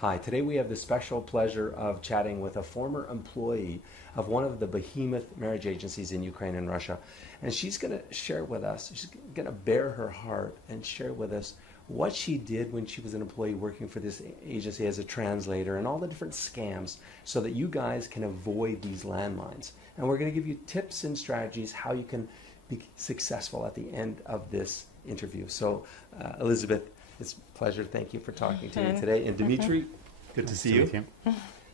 Hi, today we have the special pleasure of chatting with a former employee of one of the behemoth marriage agencies in Ukraine and Russia. And she's going to share with us, she's going to bare her heart and share with us what she did when she was an employee working for this agency as a translator and all the different scams so that you guys can avoid these landmines. And we're going to give you tips and strategies how you can be successful at the end of this interview. So, Elizabeth, it's a pleasure. Thank you for talking to me today. And Dimitri, good to see you.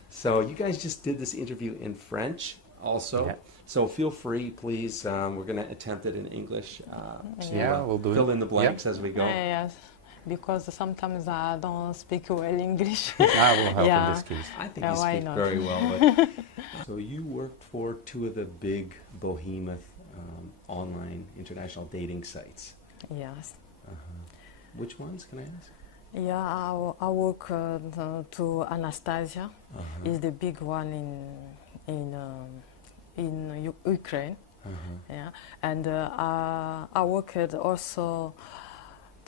So you guys just did this interview in French also. Yeah. So feel free, please. We're going to attempt it in English. We'll do fill in the blanks as we go. Yes, because sometimes I don't speak well English. I will help in this case. I think you speak very well. But so you worked for two of the big behemoth online international dating sites. Yes. Which ones, can I ask? Yeah, I work to Anastasia. Is the big one in Ukraine. Yeah, and I worked also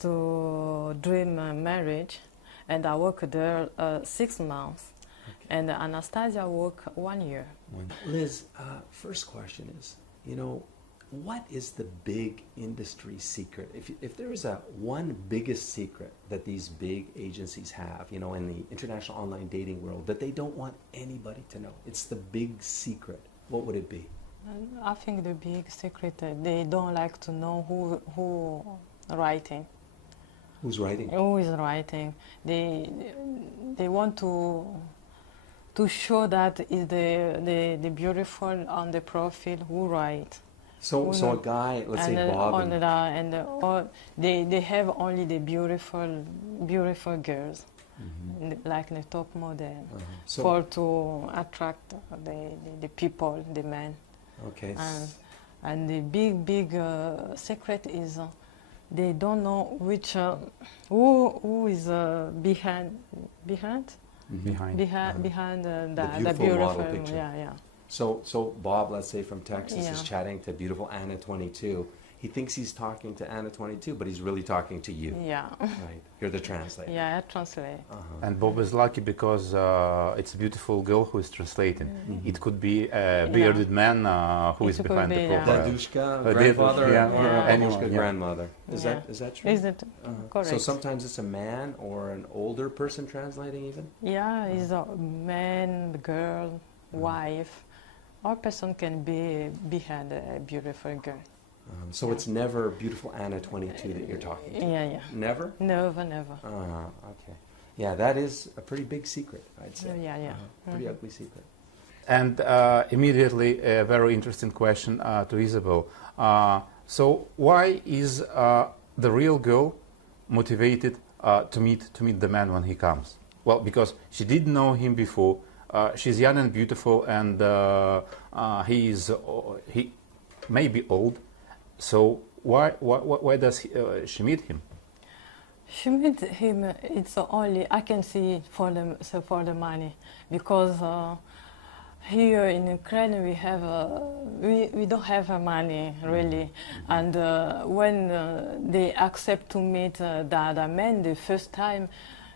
to Dream Marriage, and I worked there 6 months. Okay. And Anastasia worked 1 year. Liz, first question is, what is the big industry secret? If there is one biggest secret that these big agencies have, in the international online dating world that they don't want anybody to know, it's the big secret, what would it be? I think the big secret, they don't like to know who writing. Who's writing? Who is writing? They want to show that is the beautiful on the profile who write. So a guy, let's say Bob, they have only the beautiful girls, like the top model, to attract the people, the men. Okay. And the big secret is they don't know which who is behind the beautiful model picture. Yeah. So Bob, let's say from Texas, is chatting to beautiful Anna 22. He thinks he's talking to Anna 22, but he's really talking to you. Yeah. Right. You're the translator. Yeah, I translate. And Bob is lucky because it's a beautiful girl who is translating. It could be a bearded man who is behind the profile. Dadushka, grandfather, or anyone, grandmother. Is that true? Is it correct? So sometimes it's a man or an older person translating even? Yeah, it's a man, girl, wife. Or person can be behind a beautiful girl. So it's never beautiful Anna 22 that you're talking to? Yeah. Never? Never. Okay. Yeah, that is a pretty big secret, I'd say. Yeah. Pretty ugly secret. And immediately a very interesting question to Isabel. So why is the real girl motivated to meet the man when he comes? Well, because she didn't know him before. She's young and beautiful, and he may be old. So why does she meet him? She meet him. It's only I can see for the money, because here in Ukraine we have we don't have money really, and when they accept to meet the other man the first time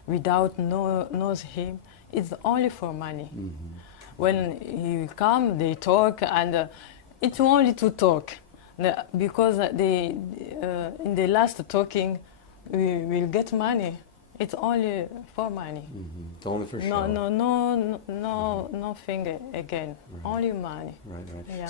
without knows him. It's only for money. When you come, they talk, and it's only to talk, because in the last talking, we will get money. It's only for money. It's only for show. Nothing again. Only money. Right. Yeah.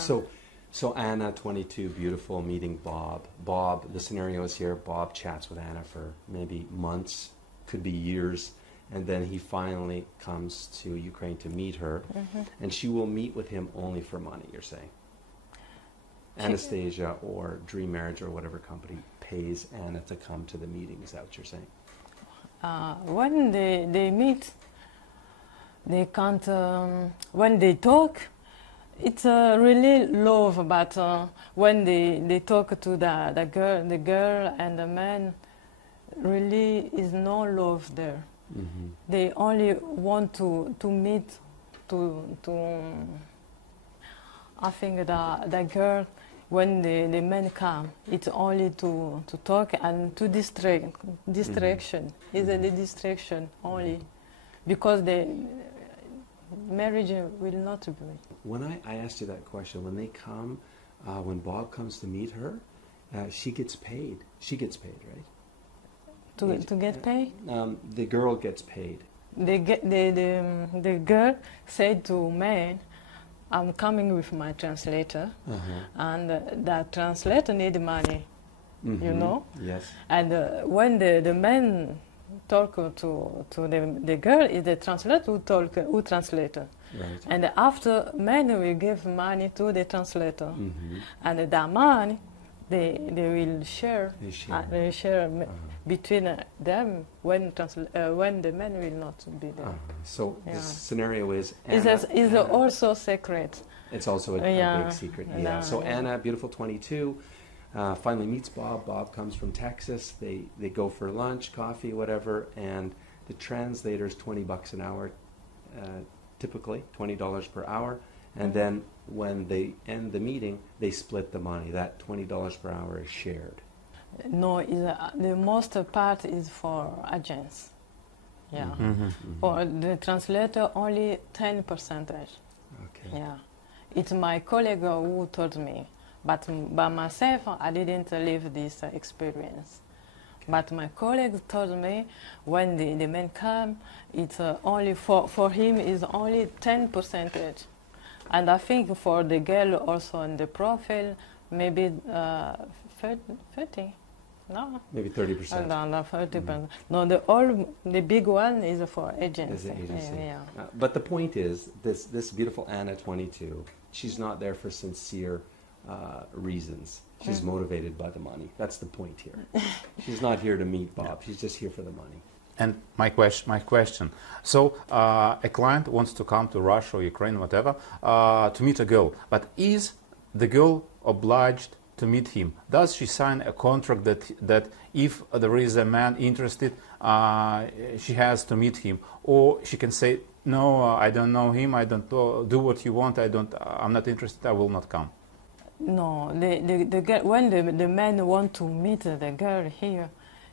So Anna, 22, beautiful, meeting Bob. Bob, the scenario is here. Bob chats with Anna for maybe months, could be years. And then he finally comes to Ukraine to meet her, and she will meet with him only for money, you're saying? Anastasia or Dream Marriage or whatever company pays Anna to come to the meeting, is that what you're saying? When they meet, they can't, when they talk, it's really love, but when they talk to the girl and the man, really is no love there. They only want to meet, I think the girl, when the men come, it's only to talk and to distraction. Is the distraction only. because the marriage will not be. When I asked you that question, when they come, when Bob comes to meet her, she gets paid. She gets paid, right? To get paid? The girl gets paid. The girl said to man, I'm coming with my translator, and that translator need money, you know? Yes. And when the man talk to the girl, is the translator who translate. Right. And after man will give money to the translator, and that money they will share. They share between them when the man will not be there. So the scenario is It's also secret. It's also a big secret. Yeah. So Anna, beautiful 22, finally meets Bob. Bob comes from Texas. They go for lunch, coffee, whatever, and the translator's $20 an hour, typically $20 per hour. And then when they end the meeting, they split the money. That $20 per hour is shared. No, the most part is for agents. Yeah. For the translator, only 10%. Okay. Yeah. It's my colleague who told me. But by myself, I didn't live this experience. Okay. But my colleague told me when the man come, it's only for him is only 10%. And I think for the girl also in the profile, maybe 30. No. Maybe 30%. No, 30%. No, the big one is for agency. Is the agency. Yeah. But the point is, this beautiful Anna, 22, she's not there for sincere reasons. She's motivated by the money. That's the point here. She's not here to meet Bob. She's just here for the money. And my question. So a client wants to come to Russia or Ukraine, whatever, to meet a girl. But is the girl obliged to meet him? Does she sign a contract that if there is a man interested, she has to meet him? Or she can say, no, I don't know him, I don't do what you want, I'm not interested, I will not come? No, the girl, when the man want to meet the girl here,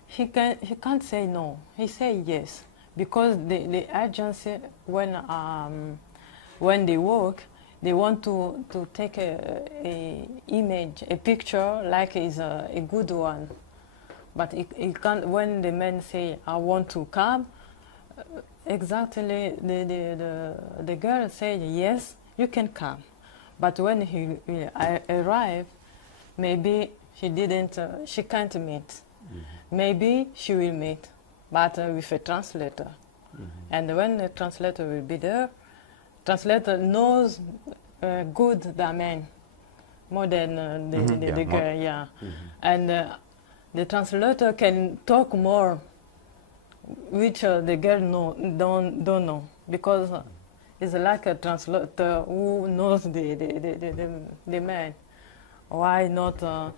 he can't say no. He say yes, because the agency when they work, they want to take a image, a picture like is a good one, but it can't. When the man say I want to come, exactly the girl say yes, you can come, but when he arrive, maybe she can't meet. Maybe she will meet, but with a translator. And when the translator will be there, translator knows good the man more than the girl. Yeah. And the translator can talk more, which the girl don't know, because it's like a translator who knows the man. Why not?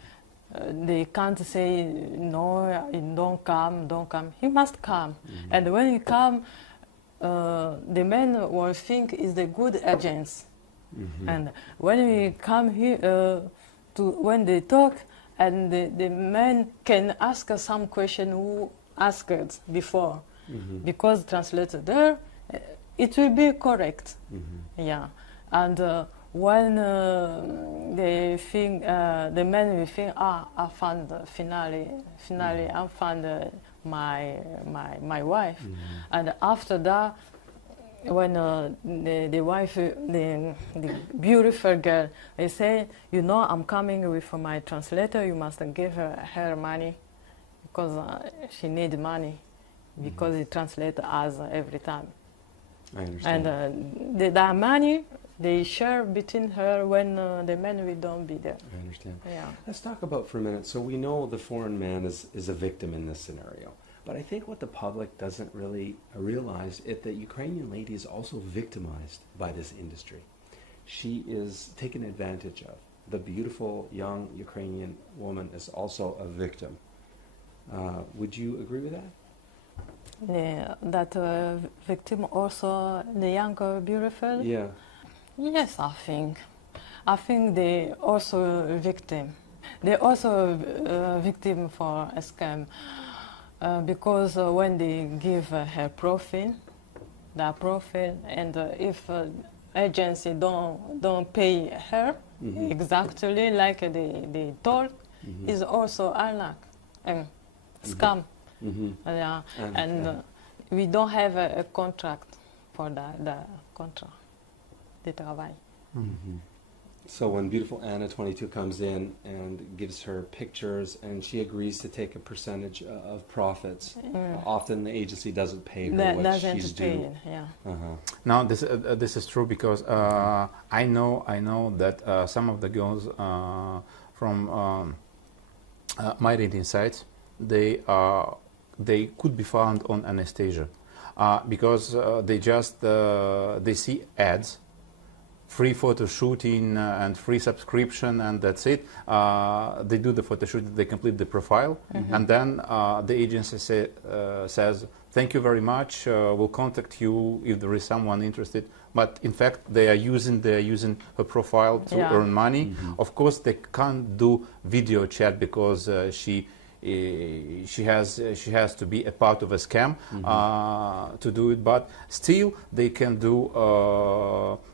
They can't say no, don't come. He must come, and when he come, the man will think is the good agents. And when we come here, when they talk, and the man can ask us some question who asked before, because translated there, it will be correct. Yeah, and. When they think, the man will think, I found finally, I found my wife, and after that, when the wife, the beautiful girl, they say, I'm coming with my translator. You must give her money, because she needs money, because the translator has every time. I understand. And that money. They share between her when the man will don't be there. I understand. Yeah. Let's talk about for a minute. So we know the foreign man is a victim in this scenario. But I think what the public doesn't really realize is that Ukrainian lady is also victimized by this industry. She is taken advantage of. The beautiful young Ukrainian woman is also a victim. Would you agree with that? Yeah, that victim also the younger beautiful? Yeah. Yes, I think they also a victim. They also a victim for a scam, because when they give her profile, the profile, and if agency don't pay her exactly like they told, is also unlock scam. Yeah, and we don't have a contract for the contract de travail. So when beautiful Anna, 22, comes in and gives her pictures, and she agrees to take a percentage of profits, often the agency doesn't pay her what she's due. Yeah. Now this is true because I know that some of the girls from my dating sites, they could be found on Anastasia because they see ads, free photo shooting and free subscription, and that's it. They do the photo shoot, they complete the profile, and then the agency says, thank you very much, we'll contact you if there is someone interested. But in fact, they are using her profile to earn money. Of course, they can't do video chat because she has to be a part of a scam to do it, but still they can do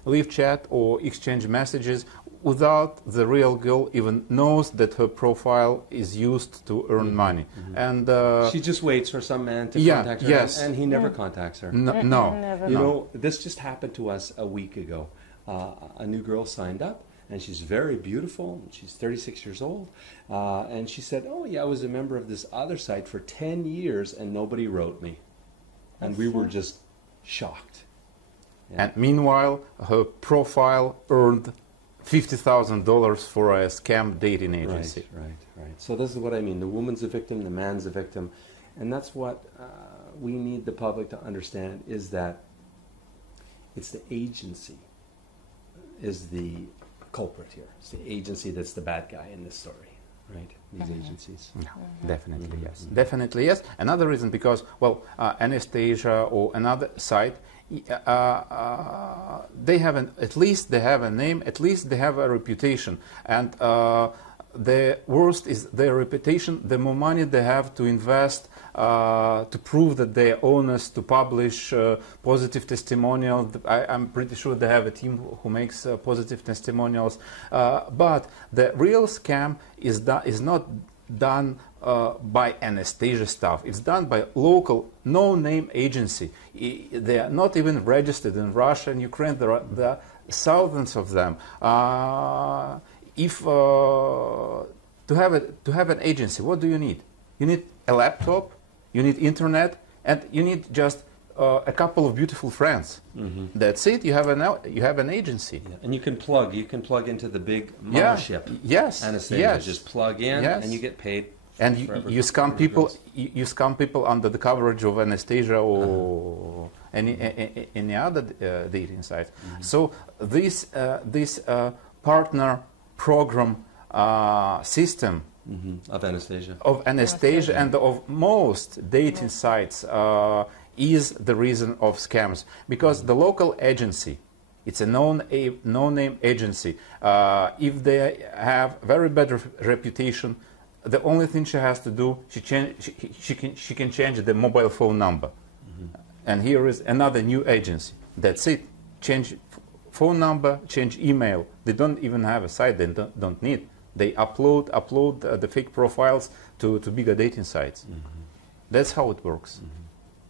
live chat or exchange messages without the real girl even knows that her profile is used to earn money. And she just waits for some man to contact her, and he never contacts her. No. You know, this just happened to us a week ago. A new girl signed up, and she's very beautiful. She's 36 years old. And she said, oh, yeah, I was a member of this other site for 10 years, and nobody wrote me. And we were just shocked. Yeah. And meanwhile, her profile earned $50,000 for a scam dating agency. Right. So this is what I mean. The woman's a victim, the man's a victim. And that's what we need the public to understand, is that it's the agency is the culprit here. It's the agency that's the bad guy in this story, right? These agencies. No, definitely yes. Definitely yes. Another reason, because, well, Anastasia or another site, they have at least they have a name, at least they have a reputation, and the worst is their reputation. The more money they have to invest to prove that they are honest, to publish positive testimonials. I'm pretty sure they have a team who makes positive testimonials. But the real scam is not done by Anastasia staff. It's done by local, no-name agency. They are not even registered in Russia and Ukraine. There are thousands of them. To have an agency, what do you need? You need a laptop, you need internet, and you need just a couple of beautiful friends. That's it. You have an agency. Yeah. And you can plug into the big mothership. Yes. Anastasia, just plug in, and you get paid. And you scam people. You scam people under the coverage of Anastasia or any other dating site. So this partner program system of Anastasia and of most dating sites is the reason of scams, because the local agency, it's a no-name agency. If they have very bad reputation, the only thing she has to do, she can change the mobile phone number, and here is another new agency. That's it. Change phone number, change email. They don't even have a site. They don't need. They upload the fake profiles to bigger dating sites. That's how it works.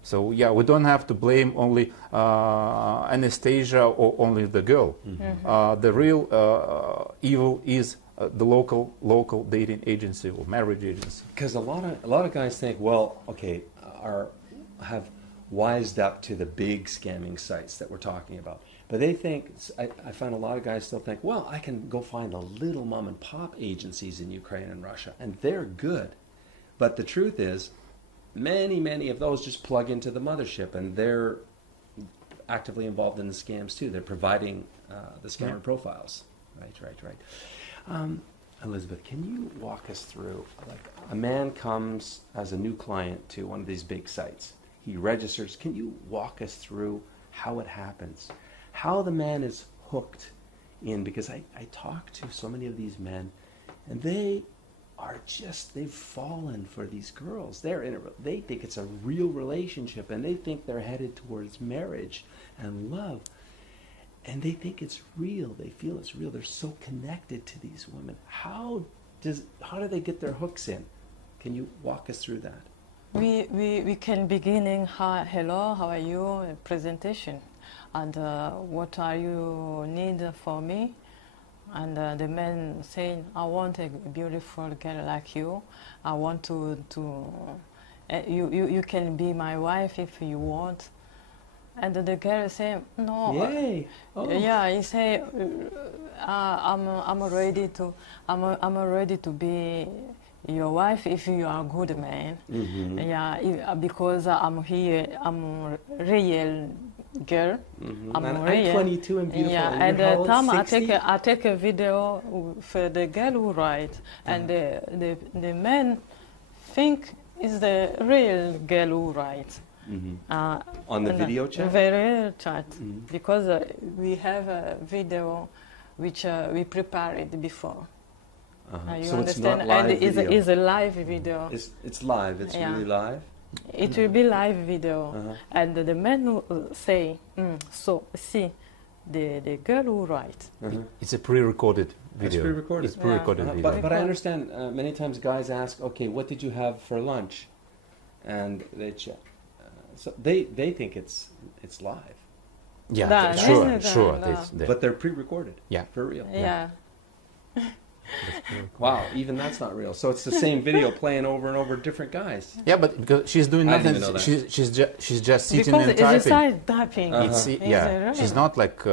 So yeah, we don't have to blame only Anastasia or only the girl. The real evil is the local dating agency or marriage agency. Because a lot of guys think, well, okay, have wised up to the big scamming sites that we're talking about. But they think, I find a lot of guys still think, well, I can go find the little mom and pop agencies in Ukraine and Russia, and they're good. But the truth is, many of those just plug into the mothership, and they're actively involved in the scams too. They're providing the scammer profiles. Right. Elizabeth, can you walk us through, like, a man comes as a new client to one of these big sites. He registers. Can you walk us through how it happens? How the man is hooked in? Because I talk to so many of these men, and they are just, they've fallen for these girls. They think it's a real relationship, and they think they're headed towards marriage and love. And they think it's real. They feel it's real. They're so connected to these women. How do they get their hooks in? Can you walk us through that? We can beginning, hello, how are you, presentation. And what are you need for me? And the man saying, I want a beautiful girl like you. I want to you can be my wife if you want. And the girl say, no. Yay! Oh. Yeah, he say, I'm ready to be your wife if you are a good man. Mm-hmm. Yeah, because I'm here, I'm real girl. Mm-hmm. I'm I'm 22 and beautiful. Yeah, and how old? time 60? I take a video for the girl who write, and the man think is the real girl who write. Mm-hmm. On the video chat? Video chat, Mm-hmm. because we have a video which we prepared before. Uh-huh. You So it's understand? not live and video. it's a live video. It's live. It's Yeah. really live. It will be live video, Uh-huh. and the man who say, so see, the girl who write. Uh-huh. It's a pre-recorded video. It's pre-recorded. It's pre-recorded Yeah. video. But I understand many times guys ask, okay, what did you have for lunch? And they check. So they think it's live. Yeah, Da, sure, da, sure. da. But they're pre-recorded. Yeah. For real. Yeah. Wow, even that's not real. So it's the same video playing over and over different guys. Yeah, but because she's doing I didn't nothing, even know that. she's just sitting Because and it's a typing. side typing. Uh-huh. It's, Is yeah, it right? she's not like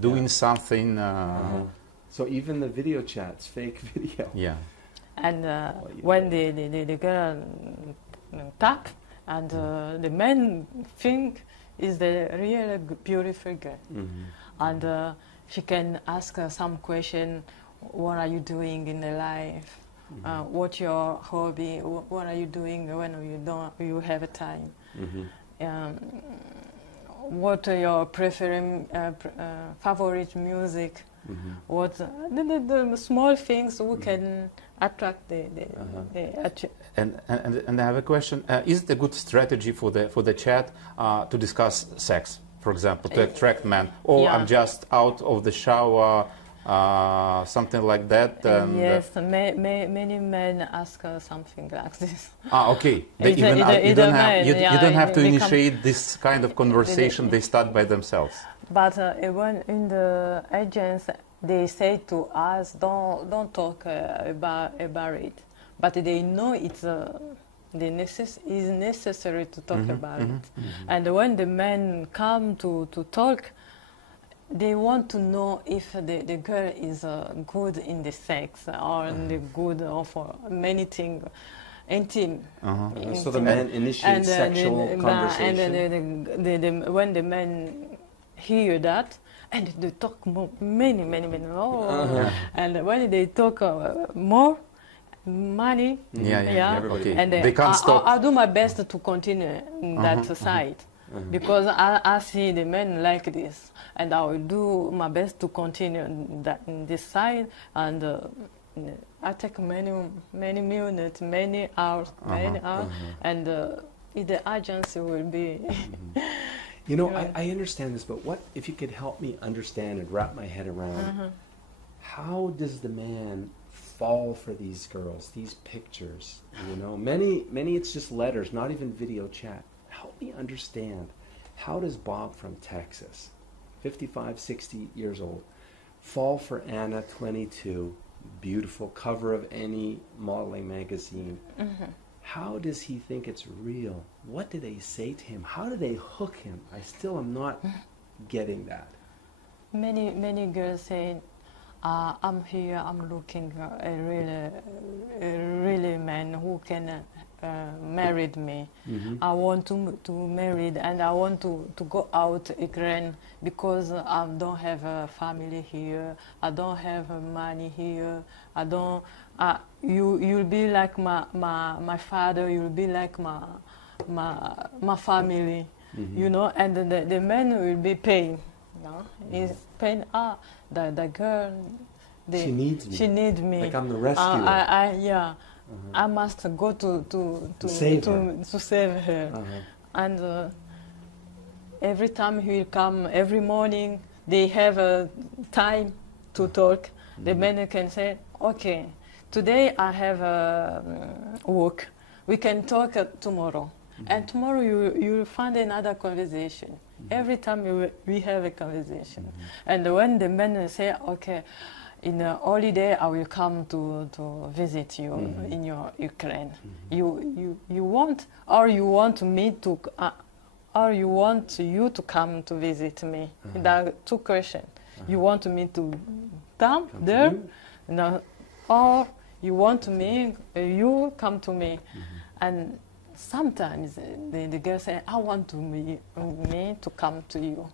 doing something. Uh-huh. So even the video chat's fake video. Yeah. And you when the girl tap, and the man think is the real beautiful girl, Mm-hmm. and she can ask some question. What are you doing in the life? Mm-hmm. What's your hobby? What are you doing when you have a time? Mm-hmm. What are your favorite music? Mm-hmm. What the small things who can attract the And I have a question. Is it a good strategy for the chat to discuss sex, for example, to attract men? Or Yeah. I'm just out of the shower, something like that? And, yes, many men ask something like this. Okay. They Either- even, either- you don't either have men, you, yeah, you don't have to they come- initiate this kind of conversation. They start by themselves. But when in the agents, they say to us, don't talk about it. But they know it's is necessary to talk about it. Mm-hmm. And when the men come to talk, they want to know if the girl is good in the sex or in the good or for many things. Intimate. So the man initiates sexual conversation. And when the men hear that, and they talk more, many. And when they talk more, money. Yeah. Okay. And they can't stop. I do my best to continue in that side. Because I see the men like this, and I will do my best to continue in this side, and I take many minutes, many hours, and the agency will be. You know, I understand this, but what if you could help me understand and wrap my head around how does the man fall for these girls, these pictures? You know, many it's just letters, not even video chat. Help me understand, how does Bob from Texas, 55, 60 years old, fall for Anna, 22, beautiful, cover of any modeling magazine? How does he think it's real? What do they say to him? How do they hook him? I still am not getting that. Many girls say, I'm here, I'm looking a really man who can marry me. I want to marry, and I want to go out again because I don't have a family here. I don't have money here. I don't. You'll be like my father. You'll be like my family. You know, and the man will be paying. You know? He's paying. The girl She needs me. She needs me. Like I'm the rescuer. Yeah. I must go to save her. To save her. And every time he will come, every morning they have a time to talk. The man can say, okay, today I have work. We can talk tomorrow. And tomorrow you will find another conversation. Every time we have a conversation. And when the men say, okay, in a holiday I will come to visit you in your Ukraine. You want, or you want me to, or you want you to come to visit me? There are two questions. You want me to come there, or you want me, you come to me, and sometimes the girl say, I want me to come to you,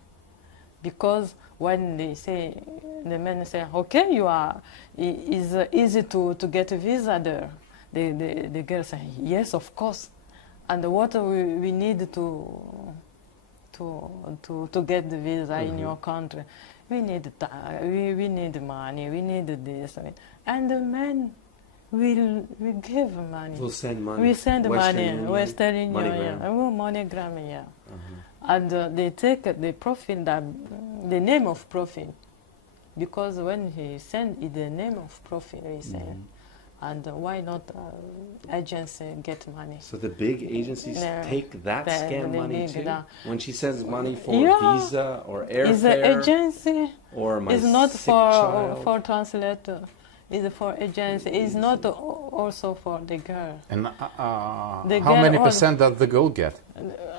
because when they say, the men say, okay, you are, it's easy to get a visa there. The girl say, yes, of course. And what we need to get the visa in your country? We need we need money. We need this, and the men will give money. We'll send money. We send money. Western Union, MoneyGram. MoneyGram, yeah. And they take the profile, the name of profile, because when he send the name of profile, he send. And why not agency get money? So the big agencies take that scam money too? When she sends money for visa or airfare? It's an agency. Or my it's not sick for child. Translator. It's for agency. It's not also for the girl. And how many percent does the girl get?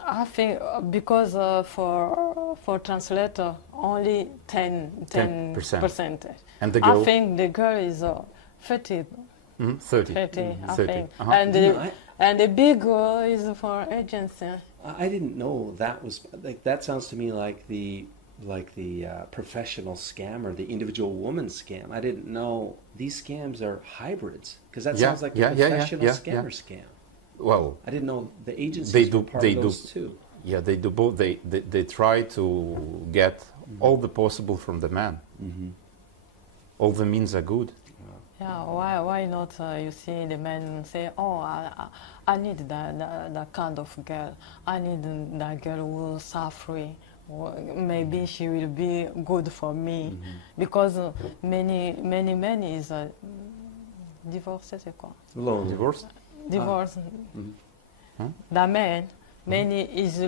I think because for translator, only 10%. And the girl? I think the girl is 30. 30. 30, I 30. think. Uh-huh. And the big girl is for agency. I didn't know that was like. That sounds to me like the professional scam or the individual woman scam. I didn't know these scams are hybrids, because that sounds like a professional scammer scam. Well, I didn't know the agencies were part of those too. Yeah, they do both. They try to get all the possible from the man. All the means are good. Yeah, why not? You see the men say, oh, I need that kind of girl. I need that girl who will suffer. Maybe she will be good for me. Because many men is divorcé, c'est quoi? Divorce? Divorce. The man, many is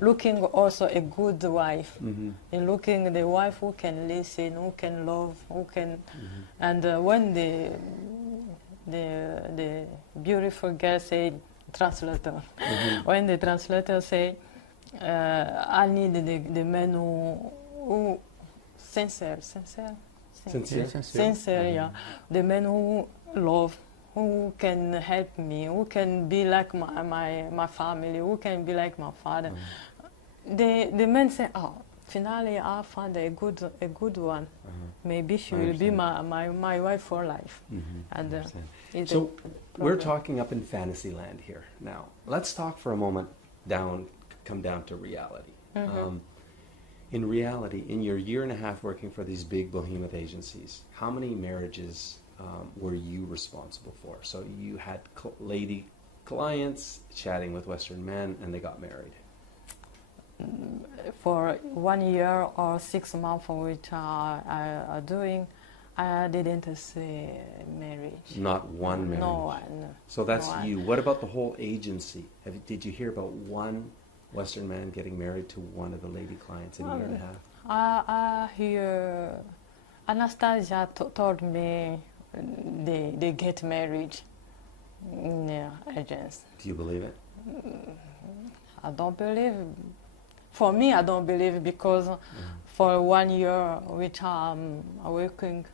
looking also a good wife. And looking the wife who can listen, who can love, who can, and when the beautiful girl say translator, when the translator say, I need the man who sincere, yeah, the man who love, who can help me, who can be like my family, who can be like my father. The men say, oh, finally I found a good one. Maybe she will be my wife for life. And so we're talking up in fantasy land here now. Let's talk for a moment come down to reality. In reality, in your year and a half working for these big behemoth agencies, how many marriages were you responsible for? So you had lady clients chatting with Western men, and they got married. For 1 year or 6 months, which I doing, I didn't see marriage. Not one marriage? No one. So that's you. What about the whole agency? Did you hear about one Western man getting married to one of the lady clients in a year and a half? I hear Anastasia told me they get married in their agents. Do you believe it? I don't believe. For me, I don't believe, because for 1 year which I'm working,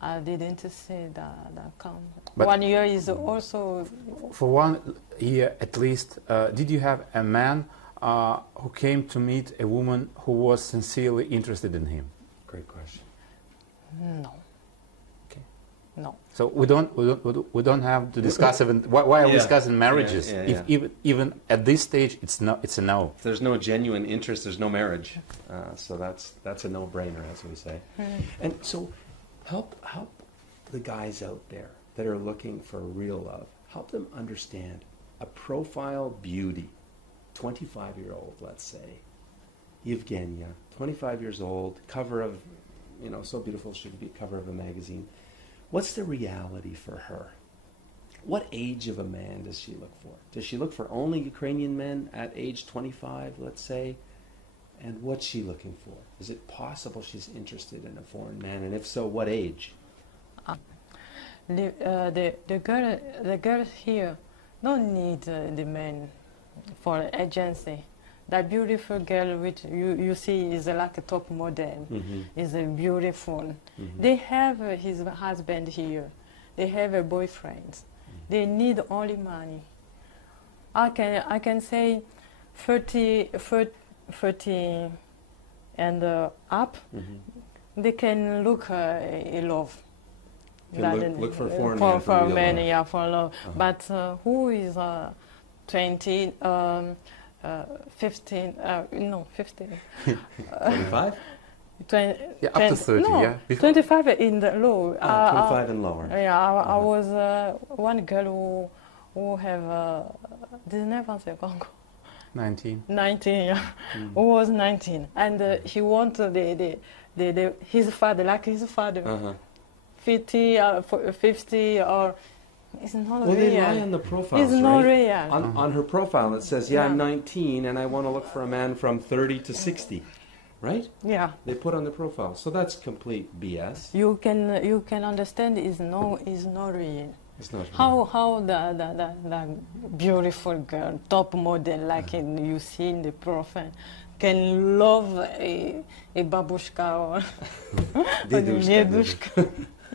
I didn't see that come. But 1 year is also... For 1 year at least, did you have a man who came to meet a woman who was sincerely interested in him? Great question. No. Okay. No. So we don't have to discuss even why are we discussing marriages? If even at this stage it's a no. If there's no genuine interest, there's no marriage. So that's a no-brainer, as we say. And so Help the guys out there that are looking for real love. Help them understand a profile beauty, 25-year-old, let's say, Evgenia, 25 years old, cover of, so beautiful she could be cover of a magazine. What's the reality for her? What age of a man does she look for? Does she look for only Ukrainian men at age 25, let's say? And what's she looking for? Is it possible she's interested in a foreign man? And if so, what age? The girl here don't need the man for agency. That beautiful girl which you see is like a top model, is a beautiful. They have his husband here. They have a boyfriend. They need only money. I can say 30 and up. They can look in love. Look for a foreign man for real men, love. yeah, for love. But who is 20, 15? No, 15. 25? Yeah, up to 30, no, yeah. Before. 25 in the low. 25 and lower. Yeah, I was one girl who have 19. 19, yeah. Who was 19, and he wanted his father, like his father, 50 or it's not well, real. they lie on the profiles, It's right? not real. On her profile, it says, I'm 19 and I want to look for a man from 30 to 60, right? Yeah. They put on the profile, so that's complete BS. You can understand is no real. It's not real. How the beautiful girl, top model, like you see in the profile, can love a babushka or dedushka.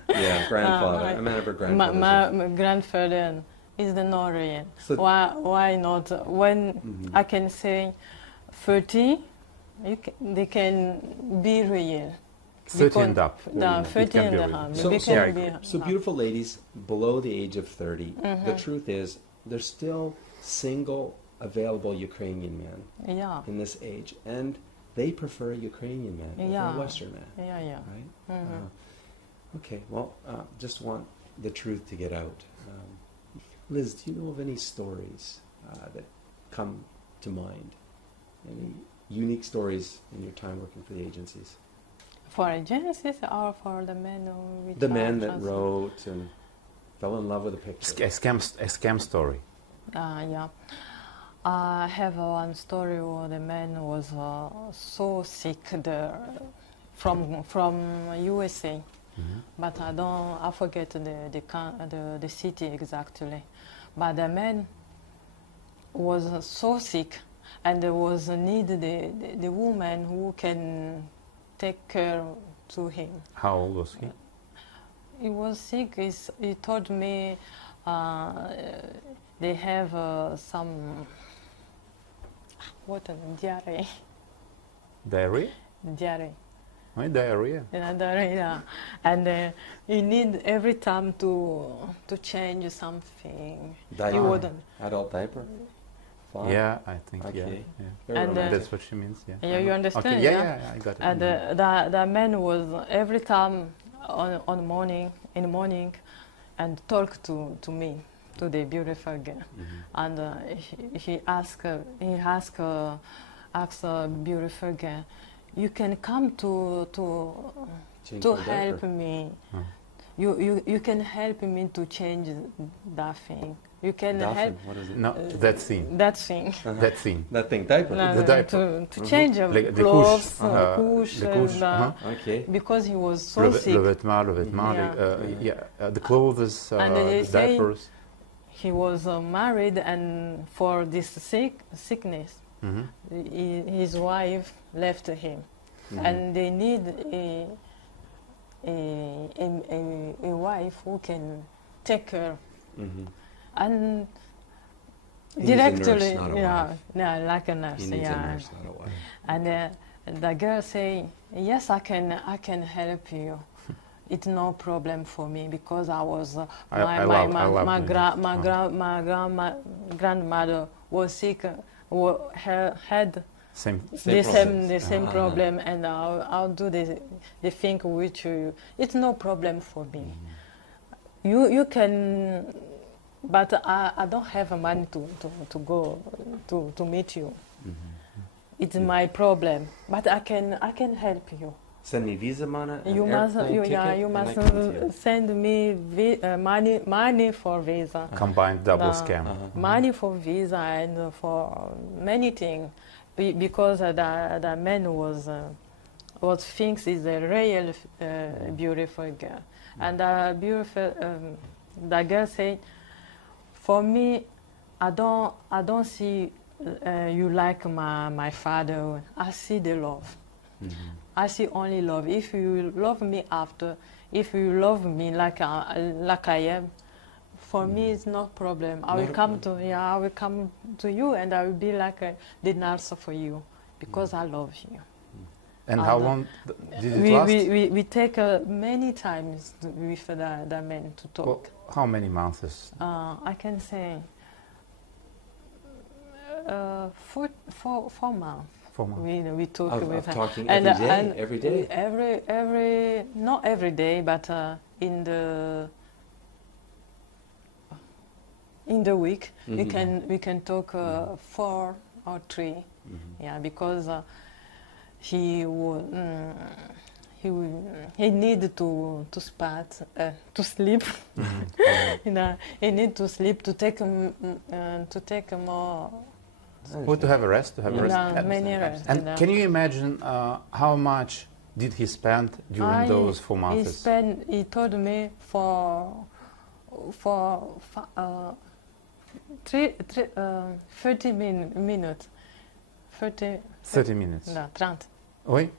Yeah, grandfather. I meant her grandfather. My grandfather is the not real. So why not? When I can say 30, they can be real. 30 and up. 30 and up. So beautiful ladies below the age of 30, the truth is there's still single available Ukrainian men in this age, and they prefer a Ukrainian man over a Western man. Yeah. Right? Okay, well, just want the truth to get out. Liz, do you know of any stories that come to mind? Any unique stories in your time working for the agencies? For agencies or for the men who the man that wrote and fell in love with a picture. A scam story. Yeah. I have one story where the man was so sick there from USA, but I forget the city exactly. But the man was so sick, and there was a need the woman who can take care to him. How old was he? He was sick. He told me they have some diarrhea. Diarrhea? Diarrhea. My diarrhea. Yeah, diarrhea. And he need every time to change something. Diaper. He wouldn't. Adult diaper? Fine. Yeah, I think, Okay. yeah. Very And, romantic. That's what she means, yeah. Yeah, you understand? Okay, yeah, I got it. And the man was every time in the morning, and talk to me, to the beautiful girl, and he asked a beautiful girl, you can come to help me. You can help me to change that thing. You can help. What is it? No, that thing. That thing. That thing. That thing, diaper. No, The diaper. to change Like the clothes, couche. The couche. Okay. because he was so sick. Le vêtement, the clothes, And they the say diapers. He was married, and for this sickness, his wife left him, and they need a wife who can take care. And He needs a nurse, directly, not a wife. like a nurse, He needs a nurse, not a wife. And the girl say, yes, I can help you. It's no problem for me, because I was my grandmother was sick, had the same problem, and I'll do the thing which it's no problem for me. You can, but I don't have money to go to meet you. It's my problem, but I can help you. Send me visa money. You must send me money for visa. Combined double scam. Money for visa and for many things, because the man was thinks is a real beautiful girl, and the girl said, for me, I don't see you like my father. I see the love. I see only love. If you love me if you love me like I am, for me it's no problem. I will come to you, and I will be like the nurse for you, because I love you. And how long did it last? We take many times with the men to talk. Well, how many months? I can say 4 months. 4 months. We talk with her. Talking And, every day? Every not every day, but in the week we can talk 4 or 3. Yeah, because he needed to sleep. You know, he need to sleep to take more. Well, to have a rest, Many rest. And can you imagine how much did he spend during those 4 months? He told me for 30 minutes. 30 minutes. No, 30. Oui?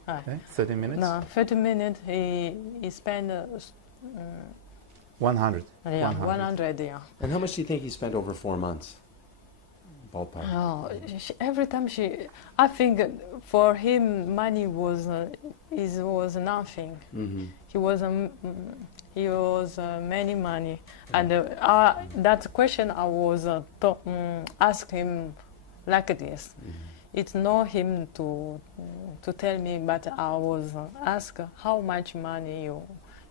30 minutes? No, 30 minutes he spent 100. Yeah, 100, yeah. And how much do you think he spent over 4 months? Ballpark. Oh, every time I think for him money was nothing. He was many money, and that question I was ask him like this. It's not him to tell me, but I was asked how much money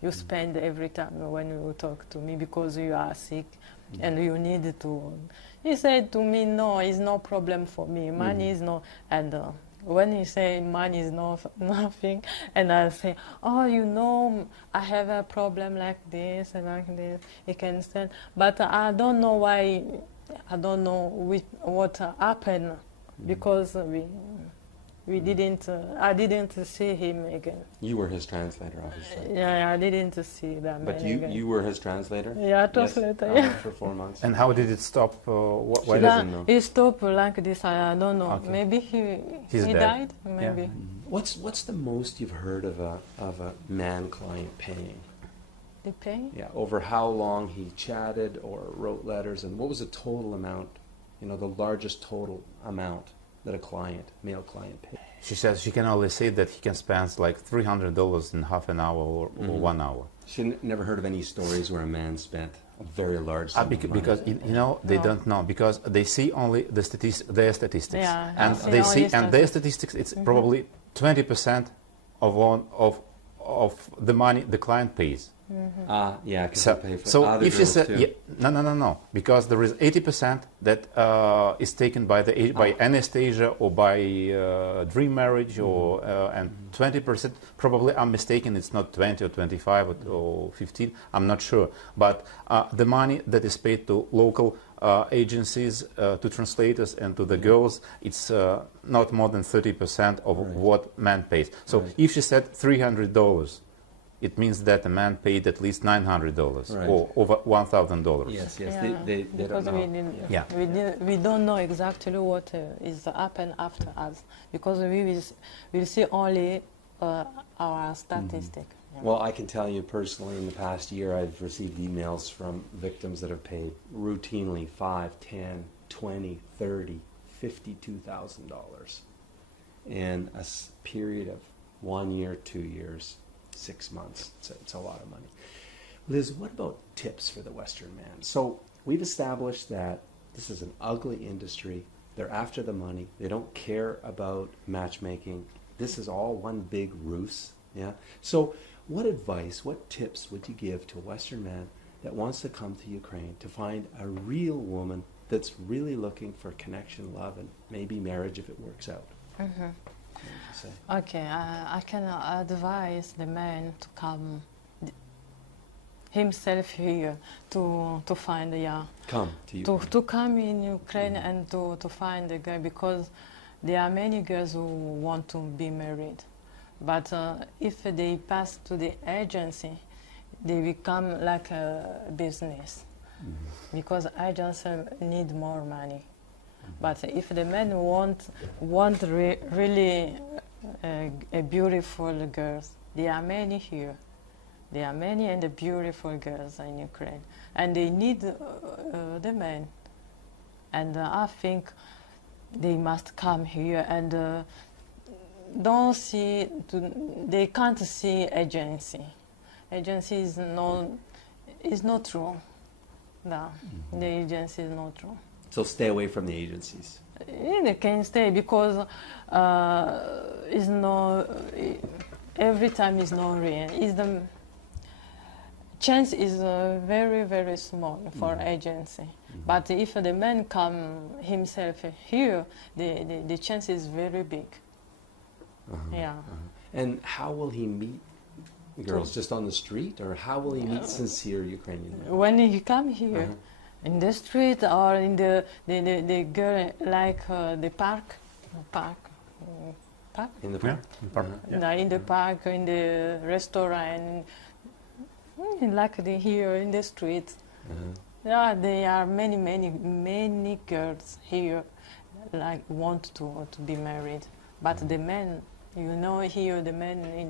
you spend every time when you talk to me, because you are sick and you need to. He said to me, no, it's no problem for me. Money is no. And when he say money is nothing, and I say, oh, you know, I have a problem like this and like this. He can stand, but I don't know why. I don't know what happened, because we didn't. I didn't see him again. You were his translator, obviously. Yeah, I didn't see that. But you were his translator? Yeah, translator. Yes? For 4 months. And how did it stop? She doesn't know. He stopped like this. I don't know. Okay. Maybe he died. Maybe. Yeah. What's the most you've heard of a man client paying? The pay? Yeah, over how long he chatted or wrote letters, and what was the total amount? You know, the largest total amount that a male client paid. She says she can only say that he can spend like $300 in half an hour or 1 hour. She never heard of any stories where a man spent a very large sum of money. Because they don't know, because they see only their statistics, Yeah, and their statistics. It's probably 20% of the money the client pays. Yeah, because they pay for so other if you girls say too. no, because there is 80% that is taken by anesthesia or by dream marriage, or and 20% probably I'm mistaken. It's not 20 or 25 or 15. I'm not sure, but the money that is paid to local agencies, to translators and to the girls, it's not more than 30% of what man pays. So if she said $300. It means that the man paid at least $900 or over $1,000. Yes, Yeah, they don't know. We don't know exactly what is happened after us, because we'll see only our statistic. Well, I can tell you personally, in the past year, I've received emails from victims that have paid routinely $5,000, $10,000, $20,000, $30,000, $52,000 in a period of 1 year, 2 years. 6 months. It's a lot of money. Liz, what about tips for the Western man? So we've established that this is an ugly industry. They're after the money. They don't care about matchmaking. This is all one big ruse. Yeah. So what advice, what tips would you give to a Western man that wants to come to Ukraine to find a real woman that's really looking for connection, love, and maybe marriage if it works out? Mhm. What would you say? Okay, I can advise the man to come himself here to find, Come to Ukraine. to come in Ukraine and to find a girl, because there are many girls who want to be married, but if they pass to the agency, they become like a business, because agency need more money. But if the men want really a beautiful girls, there are many here. There are many and beautiful girls in Ukraine, and they need the men. And I think they must come here and they can't see agency. Agency is not true. No, the agency is not true. So stay away from the agencies. Yeah, they can stay because it's no every time is not real. Is the chance is very, very small for agency. But if the man come himself here, the chance is very big. Yeah. And how will he meet girls? Just on the street, or how will he meet sincere Ukrainian men? When he come here, in the street or in the girl like the park. In the park? In park. In the park, in the restaurant, like here in the street. Yeah, there are many girls here like want to be married, but the men, here the men in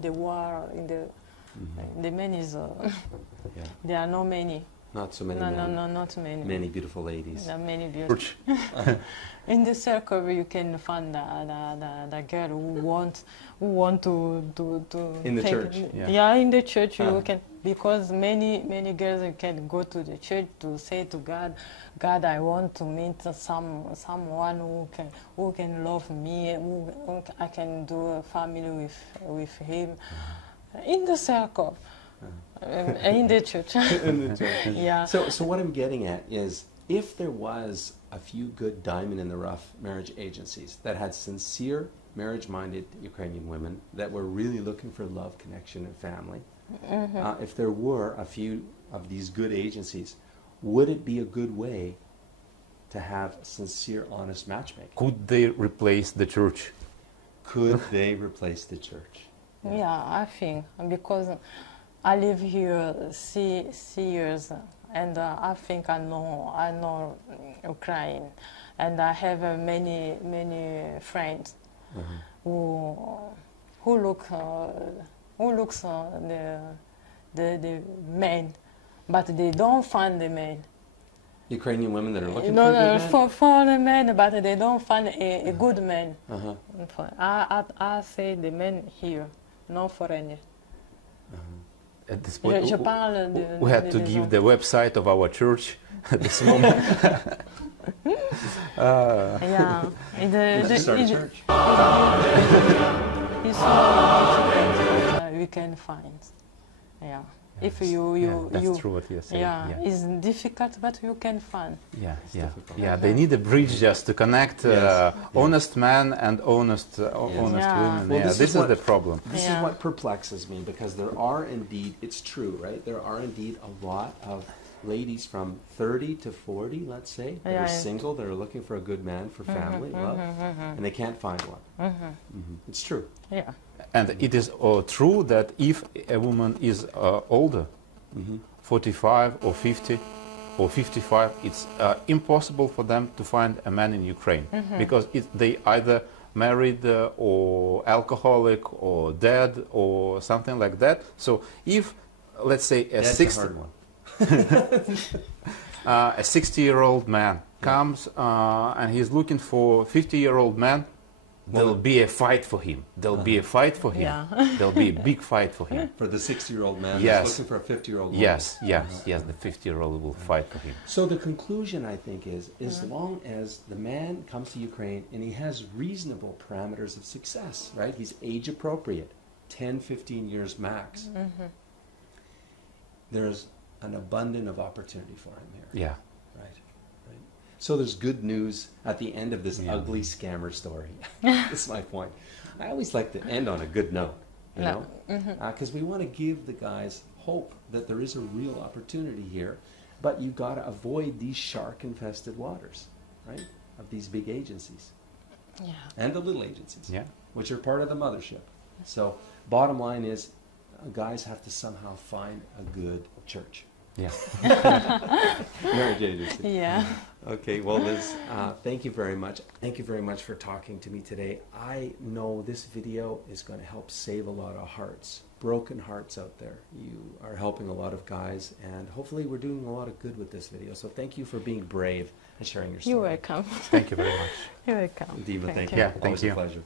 the war in the men is there are no many. Not so many. No, not many. Many beautiful ladies. There are many beautiful. In the circle, you can find the girl who want to in the take, church. Yeah, in the church you can, because many girls can go to the church to say to God, I want to meet someone who can love me, who I can do a family with him, in the circle. In the church. In the church. Yeah. So what I'm getting at is, if there was a few good diamond in the rough marriage agencies that had sincere marriage-minded Ukrainian women that were really looking for love, connection, and family, if there were a few of these good agencies, would it be a good way to have sincere, honest matchmaking? Could they replace the church? Could they replace the church? Yeah, I think, because I live here 6 years, and I think I know Ukraine, and I have many friends who looks the men, but they don't find the men. Ukrainian women that are looking for a good man? For the men, but they don't find a good man. I say the men here, no foreigner. At this point, Je parle we had to give the website of our church at this moment. Yeah, Let's start a church. It's we can find. Yeah, if that's true what you're saying. Yeah, it's difficult, but you can find. Yeah. They need a bridge just to connect honest men and honest women. Well, This is the problem. This is what perplexes me, because there are indeed, it's true, right? There are indeed a lot of ladies from 30 to 40, let's say, that are single, that are looking for a good man for family, love, and they can't find one. It's true. Yeah. And it is true that if a woman is older, 45 or 50 or 55, it's impossible for them to find a man in Ukraine, because they either married or alcoholic or dead or something like that. So if, let's say, a 60-year-old man comes and he's looking for a 50-year-old man, there'll be a fight for him. There'll be a fight for him. Yeah. There'll be a big fight for him. For the 60-year-old man Yes. who's looking for a 50-year-old woman. Yes, yes, yes. The 50-year-old will fight for him. So the conclusion, I think, is as long as the man comes to Ukraine and he has reasonable parameters of success, right? He's age appropriate, 10, 15 years max. There's an abundance of opportunity for him here. Yeah. Right. Right. So there's good news at the end of this ugly scammer story. That's my point. I always like to end on a good note, you know, because we want to give the guys hope that there is a real opportunity here, but you've got to avoid these shark-infested waters, right, of these big agencies. Yeah. And the little agencies, Yeah. which are part of the mothership. So bottom line is, guys have to somehow find a good church. Yeah. Marriage agency. Yeah. Okay, well, Liz, thank you very much. Thank you very much for talking to me today. I know this video is going to help save a lot of hearts, broken hearts out there. You are helping a lot of guys, and hopefully we're doing a lot of good with this video. So thank you for being brave and sharing your story. You're welcome. Thank you very much. You're welcome. Diva, thank you. Yeah, thank Always a you. pleasure.